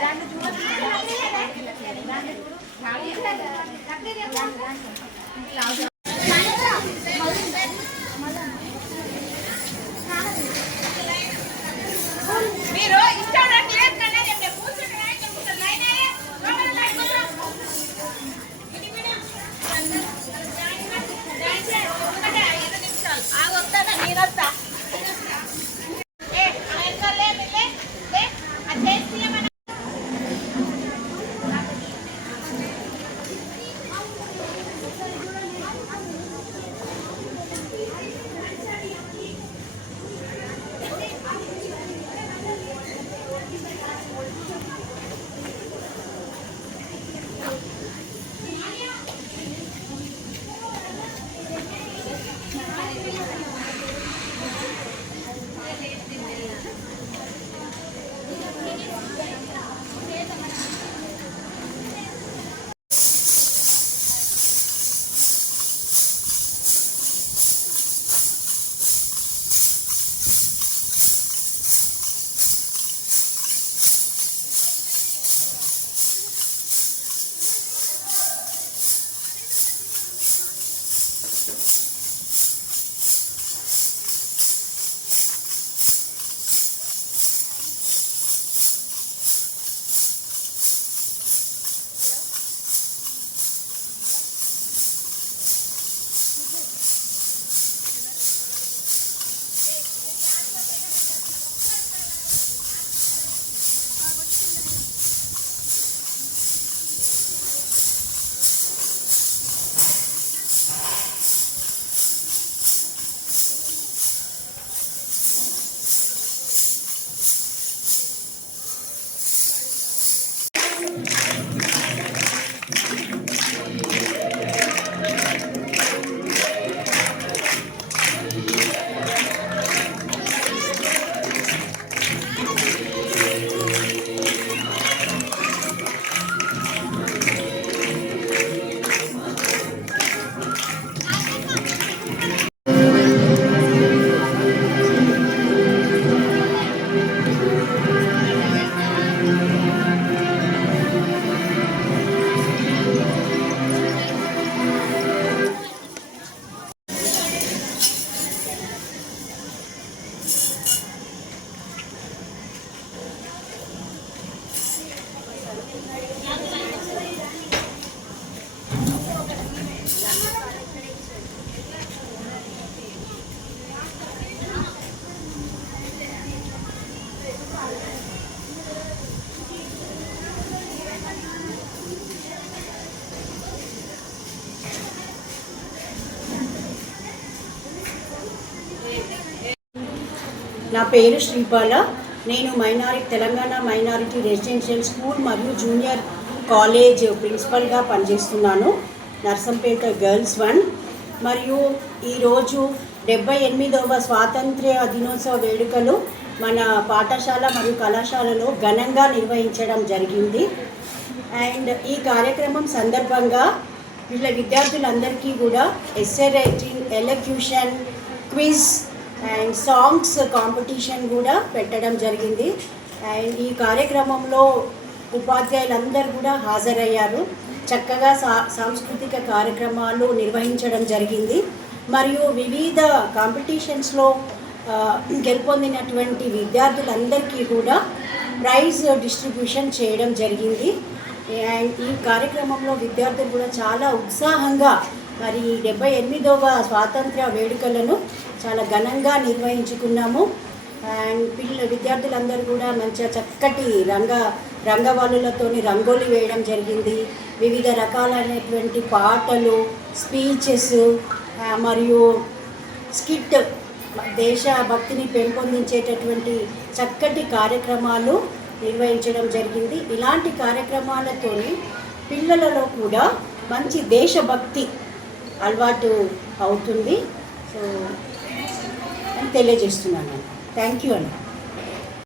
గమ్మటి నా పేరు శ్రీపాల నేను minority Telangana minority residential school మరియు జూనియర్ కాలేజ్ ప్రిన్సిపల్గా పనిచేస్తున్నాను. Narsampet girls one. మరియు ఈరోజు డెబ్బై ఎనిమిదవ స్వాతంత్ర్య దినోత్సవ వేడుకలు మన పాఠశాల మరియు కళాశాలలో ఘనంగా నిర్వహించడం జరిగింది. అండ్ ఈ కార్యక్రమం సందర్భంగా వీళ్ళ విద్యార్థులందరికీ కూడా essay writing elocution quiz and songs competition కూడా పెట్టడం జరిగింది. అండ్ ఈ కార్యక్రమంలో ఉపాధ్యాయులందరూ కూడా హాజరయ్యారు. చక్కగా సా సాంస్కృతిక కార్యక్రమాలు నిర్వహించడం జరిగింది. మరియు వివిధ కాంపిటీషన్స్లో గెలుపొందినటువంటి విద్యార్థులందరికీ కూడా ప్రైజ్ డిస్ట్రిబ్యూషన్ చేయడం జరిగింది. అండ్ ఈ కార్యక్రమంలో విద్యార్థులు కూడా చాలా ఉత్సాహంగా మరి డెబ్బై ఎనిమిదవ స్వాతంత్ర్య వేడుకలను చాలా ఘనంగా నిర్వహించుకున్నాము. అండ్ పిల్ల విద్యార్థులందరూ కూడా మంచిగా చక్కటి రంగ రంగవల్లులతోని రంగోలి వేయడం జరిగింది. వివిధ రకాలైనటువంటి పాటలు స్పీచెస్ మరియు స్కిట్ దేశభక్తిని పెంపొందించేటటువంటి చక్కటి కార్యక్రమాలు నిర్వహించడం జరిగింది. ఇలాంటి కార్యక్రమాలతోని పిల్లలలో కూడా మంచి దేశభక్తి అలవాటు అవుతుంది. సో తెలియజేస్తున్నాను. థ్యాంక్ యూ అండి